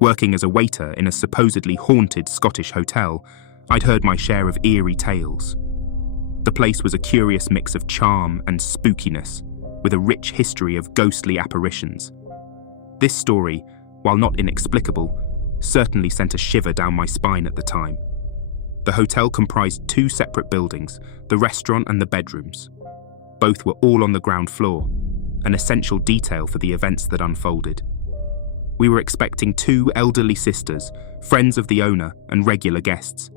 Working as a waiter in a supposedly haunted Scottish hotel, I'd heard my share of eerie tales. The place was a curious mix of charm and spookiness, with a rich history of ghostly apparitions. This story, while not inexplicable, certainly sent a shiver down my spine at the time. The hotel comprised 2 separate buildings, the restaurant and the bedrooms. Both were all on the ground floor, an essential detail for the events that unfolded. We were expecting 2 elderly sisters, friends of the owner and regular guests.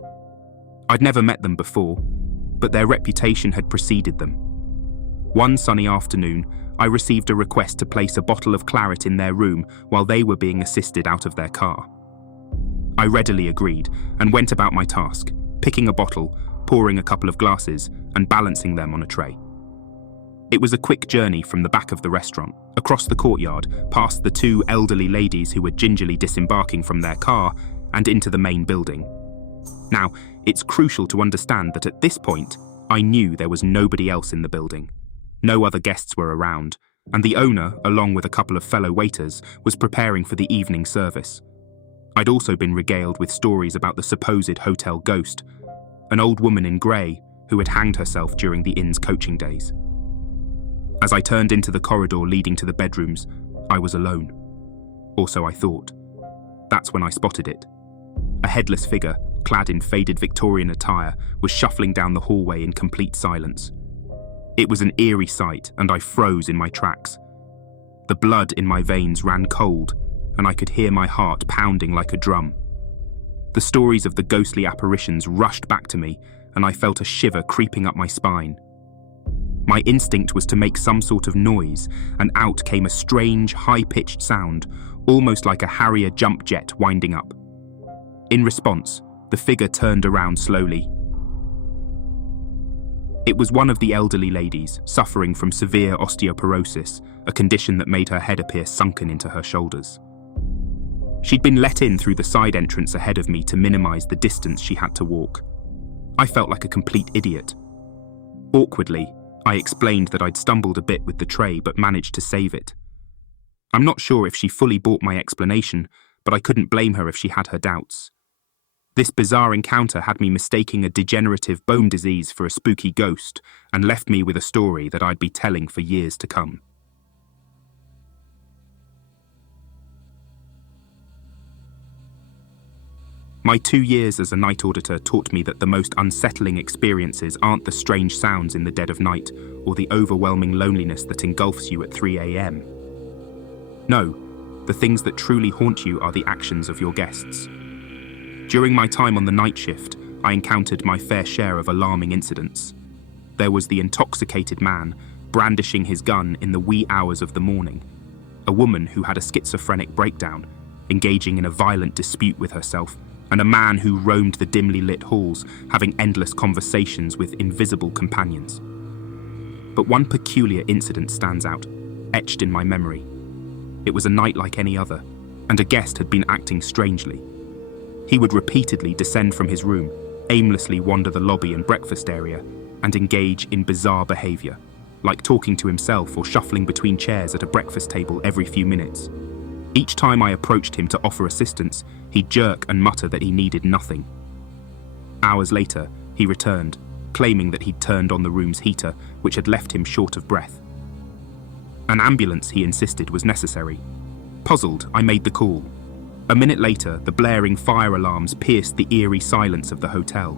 I'd never met them before, but their reputation had preceded them. One sunny afternoon, I received a request to place a bottle of claret in their room while they were being assisted out of their car. I readily agreed and went about my task, picking a bottle, pouring a couple of glasses, and balancing them on a tray. It was a quick journey from the back of the restaurant, across the courtyard, past the 2 elderly ladies who were gingerly disembarking from their car, and into the main building. Now, it's crucial to understand that at this point, I knew there was nobody else in the building. No other guests were around, and the owner, along with a couple of fellow waiters, was preparing for the evening service. I'd also been regaled with stories about the supposed hotel ghost, an old woman in grey who had hanged herself during the inn's coaching days. As I turned into the corridor leading to the bedrooms, I was alone. Or so I thought. That's when I spotted it. A headless figure, clad in faded Victorian attire, was shuffling down the hallway in complete silence. It was an eerie sight, and I froze in my tracks. The blood in my veins ran cold, and I could hear my heart pounding like a drum. The stories of the ghostly apparitions rushed back to me, and I felt a shiver creeping up my spine. My instinct was to make some sort of noise, and out came a strange, high-pitched sound, almost like a Harrier jump jet winding up. In response, the figure turned around slowly. It was one of the elderly ladies, suffering from severe osteoporosis, a condition that made her head appear sunken into her shoulders. She'd been let in through the side entrance ahead of me to minimize the distance she had to walk. I felt like a complete idiot. Awkwardly, I explained that I'd stumbled a bit with the tray but managed to save it. I'm not sure if she fully bought my explanation, but I couldn't blame her if she had her doubts. This bizarre encounter had me mistaking a degenerative bone disease for a spooky ghost and left me with a story that I'd be telling for years to come. My 2 years as a night auditor taught me that the most unsettling experiences aren't the strange sounds in the dead of night or the overwhelming loneliness that engulfs you at 3 a.m. No, the things that truly haunt you are the actions of your guests. During my time on the night shift, I encountered my fair share of alarming incidents. There was the intoxicated man brandishing his gun in the wee hours of the morning, a woman who had a schizophrenic breakdown, engaging in a violent dispute with herself, and a man who roamed the dimly lit halls, having endless conversations with invisible companions. But one peculiar incident stands out, etched in my memory. It was a night like any other, and a guest had been acting strangely. He would repeatedly descend from his room, aimlessly wander the lobby and breakfast area, and engage in bizarre behavior, like talking to himself or shuffling between chairs at a breakfast table every few minutes. Each time I approached him to offer assistance, he'd jerk and mutter that he needed nothing. Hours later, he returned, claiming that he'd turned on the room's heater, which had left him short of breath. An ambulance, he insisted, was necessary. Puzzled, I made the call. A minute later, the blaring fire alarms pierced the eerie silence of the hotel.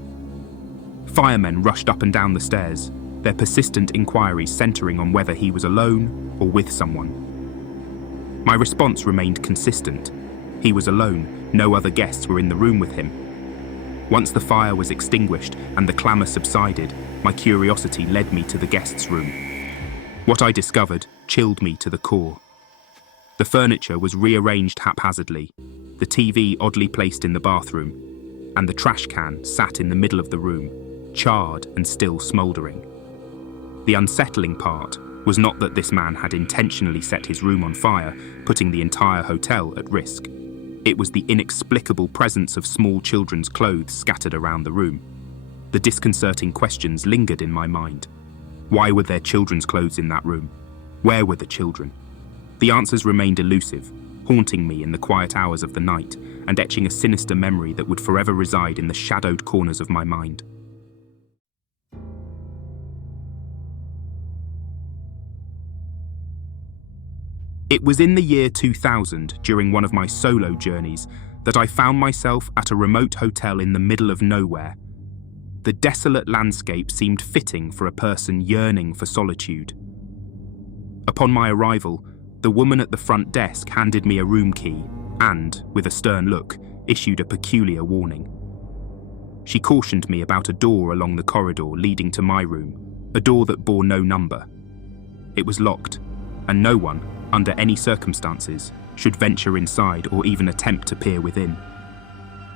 Firemen rushed up and down the stairs, their persistent inquiries centering on whether he was alone or with someone. My response remained consistent. He was alone, no other guests were in the room with him. Once the fire was extinguished and the clamour subsided, my curiosity led me to the guest's room. What I discovered chilled me to the core. The furniture was rearranged haphazardly, the TV oddly placed in the bathroom, and the trash can sat in the middle of the room, charred and still smouldering. The unsettling part was not that this man had intentionally set his room on fire, putting the entire hotel at risk. It was the inexplicable presence of small children's clothes scattered around the room. The disconcerting questions lingered in my mind. Why were there children's clothes in that room? Where were the children? The answers remained elusive, haunting me in the quiet hours of the night and etching a sinister memory that would forever reside in the shadowed corners of my mind. It was in the year 2000, during one of my solo journeys, that I found myself at a remote hotel in the middle of nowhere. The desolate landscape seemed fitting for a person yearning for solitude. Upon my arrival, the woman at the front desk handed me a room key and, with a stern look, issued a peculiar warning. She cautioned me about a door along the corridor leading to my room, a door that bore no number. It was locked, and no one, under any circumstances, should venture inside or even attempt to peer within.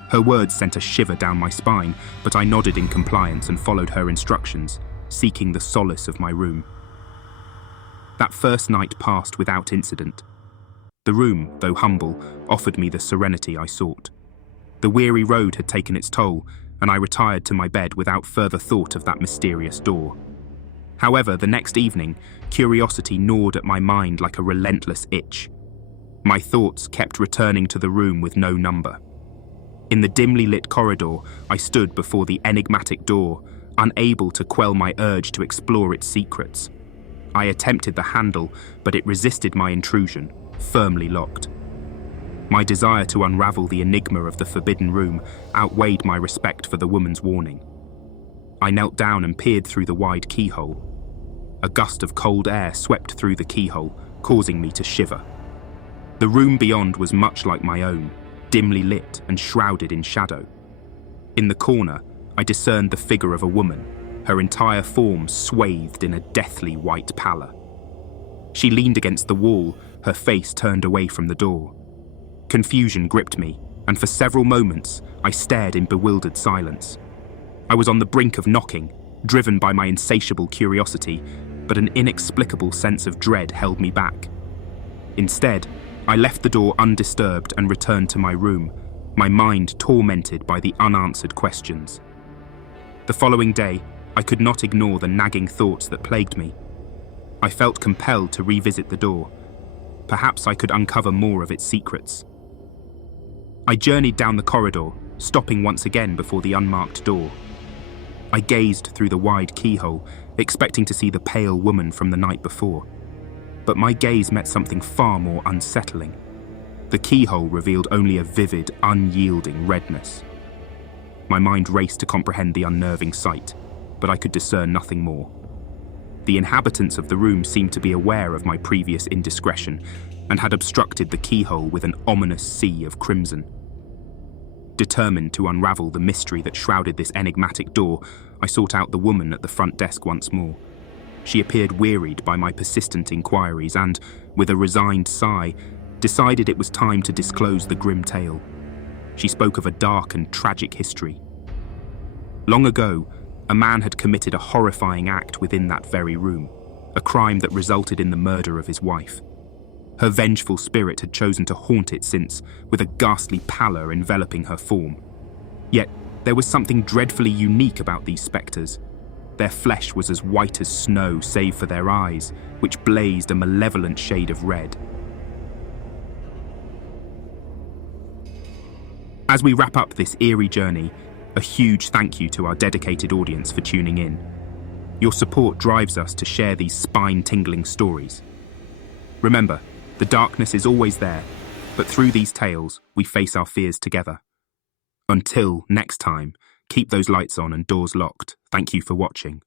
Her words sent a shiver down my spine, but I nodded in compliance and followed her instructions, seeking the solace of my room. That first night passed without incident. The room, though humble, offered me the serenity I sought. The weary road had taken its toll, and I retired to my bed without further thought of that mysterious door. However, the next evening, curiosity gnawed at my mind like a relentless itch. My thoughts kept returning to the room with no number. In the dimly lit corridor, I stood before the enigmatic door, unable to quell my urge to explore its secrets. I attempted the handle, but it resisted my intrusion, firmly locked. My desire to unravel the enigma of the forbidden room outweighed my respect for the woman's warning. I knelt down and peered through the wide keyhole. A gust of cold air swept through the keyhole, causing me to shiver. The room beyond was much like my own, dimly lit and shrouded in shadow. In the corner, I discerned the figure of a woman, her entire form swathed in a deathly white pallor. She leaned against the wall, her face turned away from the door. Confusion gripped me, and for several moments, I stared in bewildered silence. I was on the brink of knocking, driven by my insatiable curiosity, but an inexplicable sense of dread held me back. Instead, I left the door undisturbed and returned to my room, my mind tormented by the unanswered questions. The following day, I could not ignore the nagging thoughts that plagued me. I felt compelled to revisit the door. Perhaps I could uncover more of its secrets. I journeyed down the corridor, stopping once again before the unmarked door. I gazed through the wide keyhole, expecting to see the pale woman from the night before. But my gaze met something far more unsettling. The keyhole revealed only a vivid, unyielding redness. My mind raced to comprehend the unnerving sight, but I could discern nothing more. The inhabitants of the room seemed to be aware of my previous indiscretion and had obstructed the keyhole with an ominous sea of crimson. Determined to unravel the mystery that shrouded this enigmatic door, I sought out the woman at the front desk once more. She appeared wearied by my persistent inquiries and, with a resigned sigh, decided it was time to disclose the grim tale. She spoke of a dark and tragic history. Long ago, a man had committed a horrifying act within that very room, a crime that resulted in the murder of his wife. Her vengeful spirit had chosen to haunt it since, with a ghastly pallor enveloping her form. Yet, there was something dreadfully unique about these spectres. Their flesh was as white as snow save for their eyes, which blazed a malevolent shade of red. As we wrap up this eerie journey, a huge thank you to our dedicated audience for tuning in. Your support drives us to share these spine-tingling stories. Remember, the darkness is always there, but through these tales, we face our fears together. Until next time, keep those lights on and doors locked. Thank you for watching.